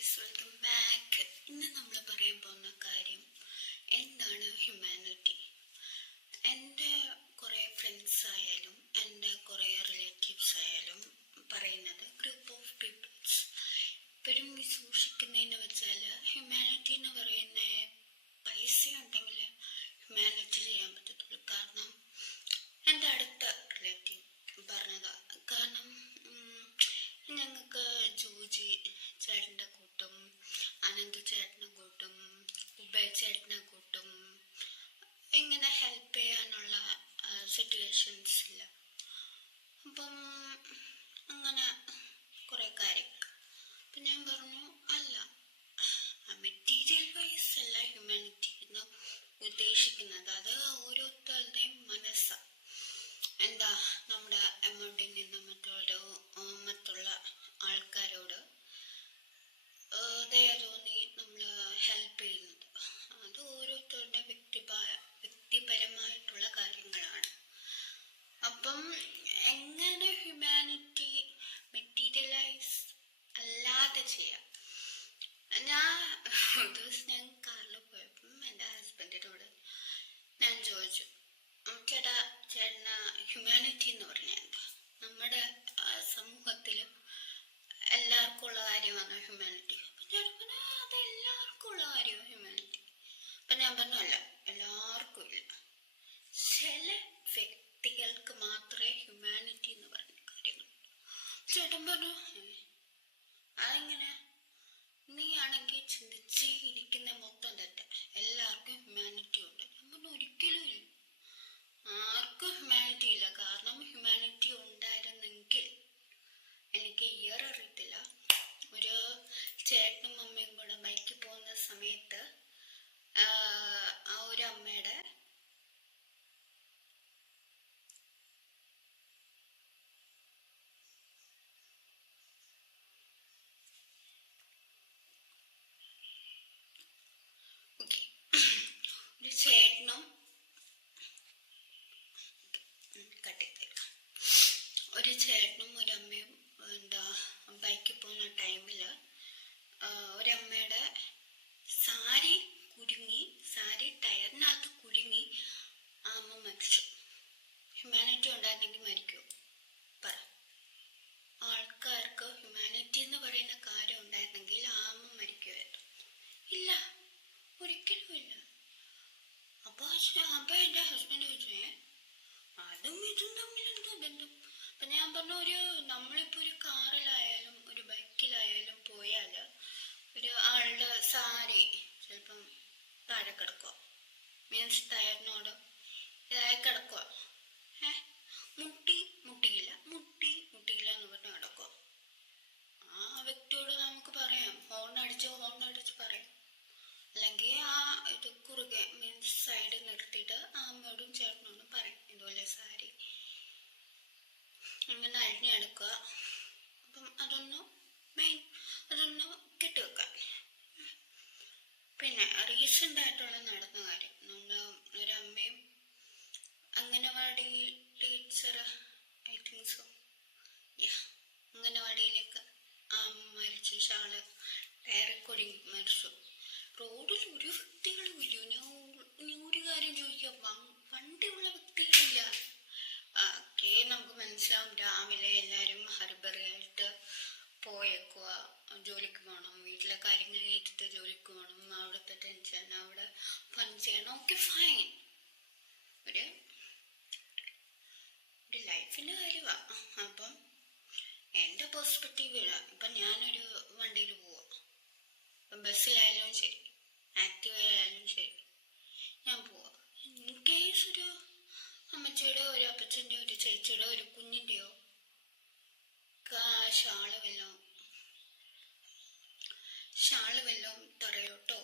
Guys, welcome back. ഇന്ന് നമ്മൾ പറയാൻ പോകുന്ന കാര്യം എന്താണ് ഹ്യൂമാനിറ്റി. എൻ്റെ കുറേ ഫ്രണ്ട്സ് ആയാലും എൻ്റെ കുറേ റിലേറ്റീവ്സ് ആയാലും പറയുന്നത് ഗ്രൂപ്പ് ഓഫ് പീപ്പിൾസ് ഇപ്പോഴും സൂക്ഷിക്കുന്നതെന്ന് വെച്ചാൽ ഹ്യൂമാനിറ്റി എന്ന് പറയുന്ന പൈസ ഉണ്ടെങ്കിൽ ഹ്യൂമാനിറ്റി ചെയ്യാൻ പറ്റത്തുള്ളൂ. കാരണം എൻ്റെ അടുത്ത റിലേറ്റീവ് പറഞ്ഞതാണ്. കാരണം ഞങ്ങൾക്ക് ജോജി ചേട്ടൻ്റെ കൂട്ടും അനന്തു ചേട്ടനെ കൂട്ടും ഉബൈ ചേട്ടനെ കൂട്ടും ഇങ്ങനെ ഹെൽപ്പ് ചെയ്യാനുള്ള സിറ്റുവേഷൻസ് ഇല്ല. അപ്പം അങ്ങനെ കുറേ കാര്യങ്ങൾ. അപ്പം ഞാൻ പറഞ്ഞു, അല്ല, മെറ്റീരിയൽ വൈസ് അല്ല ഹ്യൂമാനിറ്റി എന്ന് ഉദ്ദേശിക്കുന്നത്. അത് ഓരോരുത്തരുടെയും മനസ്സാണ്. എന്താ, നമ്മുടെ എമൗണ്ടിൽ നിന്ന് മറ്റുള്ള ആൾക്കാരോട് ദയ തോന്നി നമ്മൾ ഹെൽപ്പ് ചെയ്യുന്നത്, അത് ഓരോരുത്തരുടെ വ്യക്തിപരമായിട്ടുള്ള കാര്യങ്ങളാണ്. അപ്പം എങ്ങനെ ഹ്യൂമാനിറ്റി മെറ്റീരിയലൈസ് അല്ലാതെ ചെയ്യാം. ഒരു ദിവസം ഞാൻ കാറിൽ പോയപ്പം എൻ്റെ ഹസ്ബൻഡിനോട് ഞാൻ ചോദിച്ചു, ചേട്ടന് ഹ്യൂമാനിറ്റി എന്ന് പറഞ്ഞാൽ എന്താ? നമ്മുടെ സമൂഹത്തിൽ എല്ലാവർക്കും ഉള്ള കാര്യമാണ് ഹ്യൂമാനിറ്റി. അപ്പം ഞാൻ പറഞ്ഞു, അത് എല്ലാവർക്കും ഉള്ള കാര്യമാണ് ഹ്യൂമാനിറ്റി. അപ്പം ഞാൻ പറഞ്ഞു, അല്ല, എല്ലാവർക്കും ഇല്ല, ചില വ്യക്തികൾക്ക് മാത്രമേ ഹ്യൂമാനിറ്റി എന്ന് പറഞ്ഞ കാര്യങ്ങൾ. ചേട്ടൻ പറഞ്ഞു, അതെങ്ങനെ? നീ ആണെങ്കിൽ ചിന്തിച്ച് ഇരിക്കുന്ന മൊത്തം തെറ്റ. എല്ലാവർക്കും ഹ്യൂമാനിറ്റി ഉണ്ട്. ഞാൻ പറഞ്ഞു, ഒരിക്കലും ഇല്ല, ആർക്കും ഹ്യൂമാനിറ്റി ഇല്ല. കാരണം ഹ്യൂമാനിറ്റി ഉണ്ടായിരുന്നെങ്കിൽ, എനിക്ക് ഇയർ അറിയത്തില്ല, ഒരു ചേട്ടനും അമ്മയും കൂടെ ബൈക്കിൽ പോകുന്ന സമയത്ത് ആ ഒരു അമ്മയുടെ ഒരു ചേട്ടനും ഒരു ചേട്ടനും ഒരു അമ്മയും ബൈക്കിൽ പോകുന്ന ടൈമിൽ ഒരമ്മയുടെ സാരി ടയറിനകത്ത് കുടുങ്ങി ആ അമ്മ മരിച്ചു. ഹ്യൂമാനിറ്റി ഉണ്ടായിരുന്നെങ്കിൽ മരിക്കുമോ? പറ. ആൾക്കാർക്ക് ഹ്യൂമാനിറ്റി എന്ന് പറയുന്ന കാര്യം ഉണ്ടായിരുന്നെങ്കിൽ ആ അമ്മ മരിക്കുമായിരുന്നു? ഇല്ല, ഒരിക്കലും ഇല്ല. അപ്പൊ എൻ്റെ ഹസ്ബൻഡ് ചോദിച്ചേ, അതും ഇതും തമ്മിൽ എന്തോ ബന്ധം? അപ്പൊ ഞാൻ പറഞ്ഞു, നമ്മളിപ്പോ ഒരു കാറിലായാലും ഒരു ബൈക്കിലായാലും പോയാൽ ഒരു ആളുടെ സാരി ചിലപ്പം താഴെ കിടക്കുക, മീൻസ് ടയറിനോട് ഇതായി കിടക്കുക, മുട്ടിയില്ല എന്ന് പറഞ്ഞ് കിടക്കുക. ആ വ്യക്തിയോട് നമുക്ക് പറയാം, ഹോൺ അടിച്ച് പറയാം. അല്ലെങ്കിൽ ആ ഇത് കുറുകെ മീൻസ് സൈഡ് നിർത്തിയിട്ട് അമ്മയോടും ചേട്ടനോടും പറയും, ഇതുപോലെ സാരി ഇങ്ങനെ അഴിഞ്ഞെടുക്കുക. അപ്പം അതൊന്ന് കെട്ടിവെക്കാൻ. പിന്നെ റീസെൻ്റ് ആയിട്ടുള്ള നടന്ന കാര്യം, നമ്മുടെ ഒരമ്മയും anganwadi teacher, I think so, അംഗനവാടിയിലേക്ക് ആ മരിച്ചു, ഷാള് ഡയറക്റ്റ് മരിച്ചു. റോഡിൽ ഒരു വ്യക്തികളും ഇല്ല. ഞാൻ ഒരു കാര്യം ചോദിക്കാം, വണ്ടിയുള്ള വ്യക്തികളില്ല. നമുക്ക് മനസ്സിലാവും, രാവിലെ എല്ലാവരും ഹർബറിയായിട്ട് പോയേക്കുക, ജോലിക്ക് പോകണം, വീട്ടിലെ കാര്യങ്ങൾ കേട്ടിട്ട് ജോലിക്ക് പോകണം, അവിടുത്തെ ടെൻഷൻ, അവിടെ ഫൺ ചെയ്യണം, ഓക്കെ ഫൈൻ, ഒരു ലൈഫിൻ്റെ കാര്യമാണ്. അപ്പം എൻ്റെ പെർസ്പെക്റ്റീവ് ഇപ്പം ഞാനൊരു വണ്ടിയിൽ പോവാം, ഇപ്പം ബസ്സിലായാലും ശരി, ആക്റ്റീവയിലായാലും ശരി, ഞാൻ പോവാം. ഇൻ കേസ് ഒരു അമ്മച്ചിയുടെ, ഒരു അപ്പച്ചൻ്റെ, ഒരു ചേച്ചിയുടെ, ഒരു കുഞ്ഞിൻ്റെയോ ഷാള് വല്ലതും തറയോട്ടോ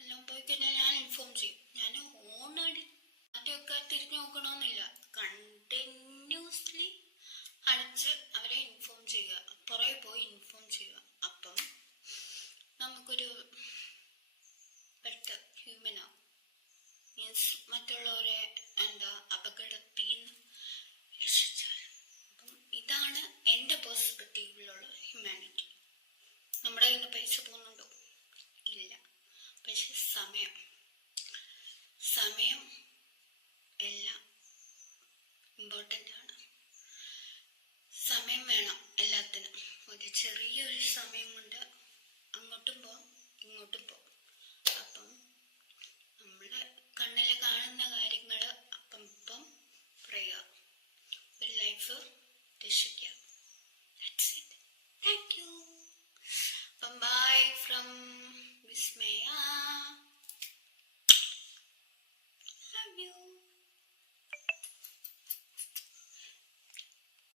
എല്ലാം പോയി കഴിഞ്ഞാൽ ഞാൻ ഇൻഫോം ചെയ്യും. ഞാൻ ആദ്യമൊക്കെ തിരിഞ്ഞു നോക്കണമെന്നില്ല, കണ്ടിന്യൂസ്ലി അടിച്ച് അവരെ ഇൻഫോം ചെയ്യുക, പുറകെ പോയി ഇൻഫോം ചെയ്യുക. അപ്പം നമുക്കൊരു ഹ്യൂമനാവും, മീൻസ് മറ്റുള്ളവരെ അപകടത്തിൽ നിന്ന് രക്ഷിച്ചാൽ. അപ്പം ഇതാണ് എൻ്റെ പെർസ്പെക്റ്റീവിലുള്ള ഹ്യൂമാനിറ്റി. നമ്മുടെ കയ്യിൽ നിന്ന് പൈസ പോകുന്നുണ്ടോ? which is സമയം. സമയം എല്ലാം ഇമ്പോർട്ടൻ്റ് ആണ്. സമയം വേണം എല്ലാത്തിനും. ഒരു ചെറിയൊരു സമയം കൊണ്ട് അങ്ങോട്ടും പോവാം ഇങ്ങോട്ടും പോവാം. അപ്പം നമ്മൾ കണ്ണിൽ കാണുന്ന കാര്യങ്ങൾ അപ്പം ഇപ്പം പറയുക, ഒരു ലൈഫ് രക്ഷിക്കുക. That's it. Thank you. Bye from Vismaya.